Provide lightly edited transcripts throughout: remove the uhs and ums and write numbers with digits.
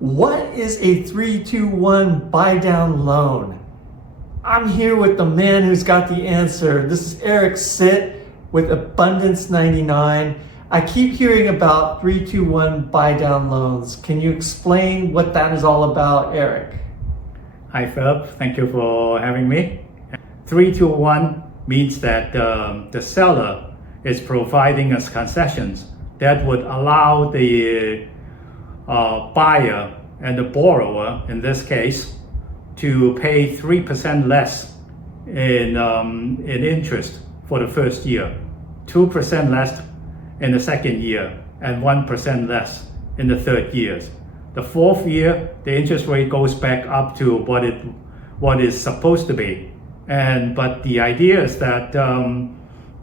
What is a 3-2-1 buy-down loan? I'm here with the man who's got the answer. This is Eric Sit with Abundance99. I keep hearing about 3-2-1 buy-down loans. Can you explain what that is all about, Eric? Hi Philip, thank you for having me. 3-2-1 means that the seller is providing us concessions that would allow the buyer and the borrower, in this case, to pay 3% less in interest for the first year, 2% less in the second year, and 1% less in the third year. The fourth year, the interest rate goes back up to what is supposed to be. But the idea is that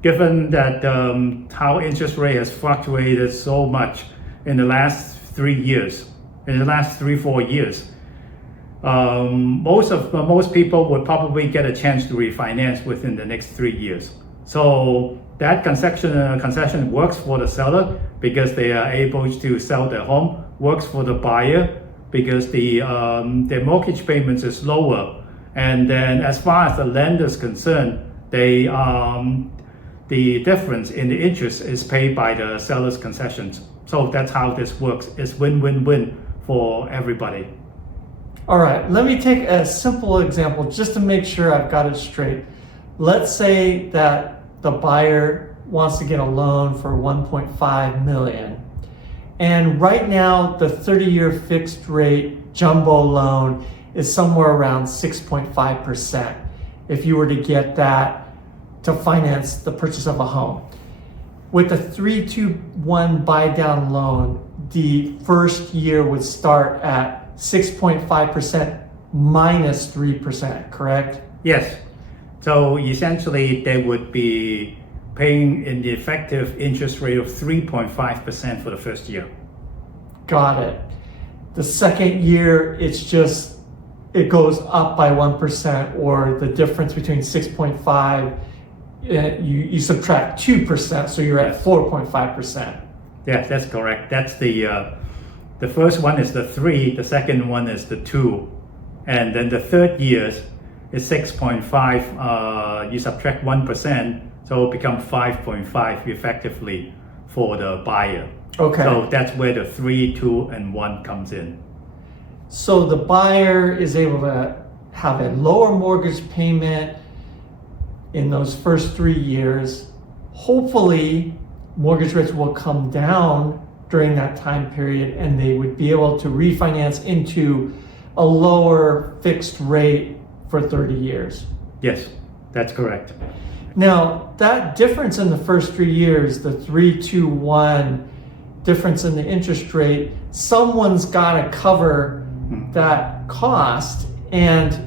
given that how interest rate has fluctuated so much in the last 3 years, in the last 3-4 years, most people would probably get a chance to refinance within the next 3 years. So that concession works for the seller because they are able to sell their home, works for the buyer because their mortgage payments is lower. And then as far as the lender is concerned, the difference in the interest is paid by the seller's concessions. So that's how this works. It's win-win-win for everybody. All right, let me take a simple example just to make sure I've got it straight. Let's say that the buyer wants to get a loan for $1.5 million. And right now, the 30-year fixed rate jumbo loan is somewhere around 6.5% if you were to get that to finance the purchase of a home. With a 3-2-1 buy-down loan, the first year would start at 6.5% minus 3%, correct? Yes. So essentially, they would be paying an effective interest rate of 3.5% for the first year. Got it. The second year, it goes up by 1%, or the difference between 6.5, you subtract 2%, so you're at 4.5%. Yeah, that's correct. That's the first one is the 3, the second one is the 2, and then the third year is 6.5. You subtract 1%, so it becomes 5.5 effectively for the buyer. Okay. So that's where the 3, 2, and 1 comes in. So the buyer is able to have a lower mortgage payment in those first 3 years. Hopefully, mortgage rates will come down during that time period and they would be able to refinance into a lower fixed rate for 30 years. Yes, that's correct. Now, that difference in the first 3 years, the 3-2-1 difference in the interest rate, someone's got to cover that cost, and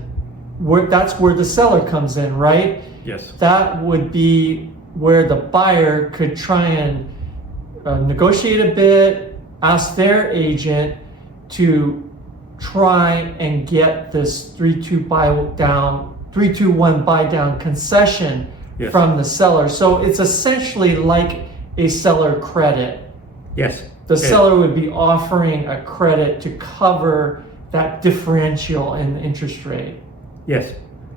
that's where the seller comes in, right? Yes. That would be where the buyer could try and negotiate a bit, ask their agent to try and get this 3-2-1 buy down concession. Yes. From the seller. So it's essentially like a seller credit. Yes. The seller would be offering a credit to cover that differential in the interest rate. Yes.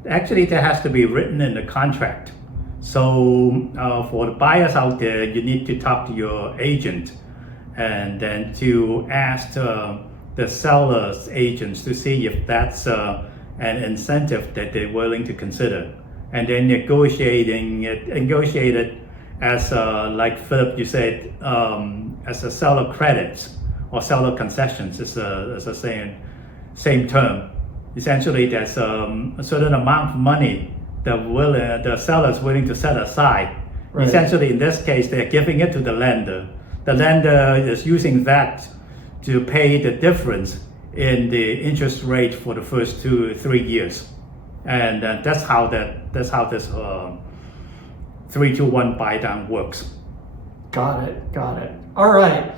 Actually, that has to be written in the contract. So for the buyers out there, you need to talk to your agent and then to ask the seller's agents to see if that's an incentive that they're willing to consider. And then negotiate it as like Philip, you said, as a seller credits or seller concessions is the same term. Essentially, there's a certain amount of money the seller is willing to set aside. Right. Essentially, in this case, they're giving it to the lender. The lender is using that to pay the difference in the interest rate for the first 2-3 years. And that's how this 3-2-1 buy down works. Got it. All right.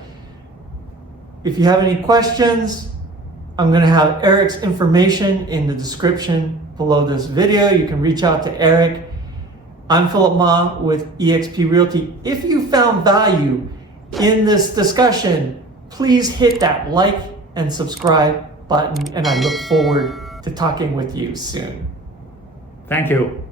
If you have any questions, I'm going to have Eric's information in the description below this video. You can reach out to Eric. I'm Philip Ma with eXp Realty. If you found value in this discussion, please hit that like and subscribe button, and I look forward to talking with you soon. Thank you.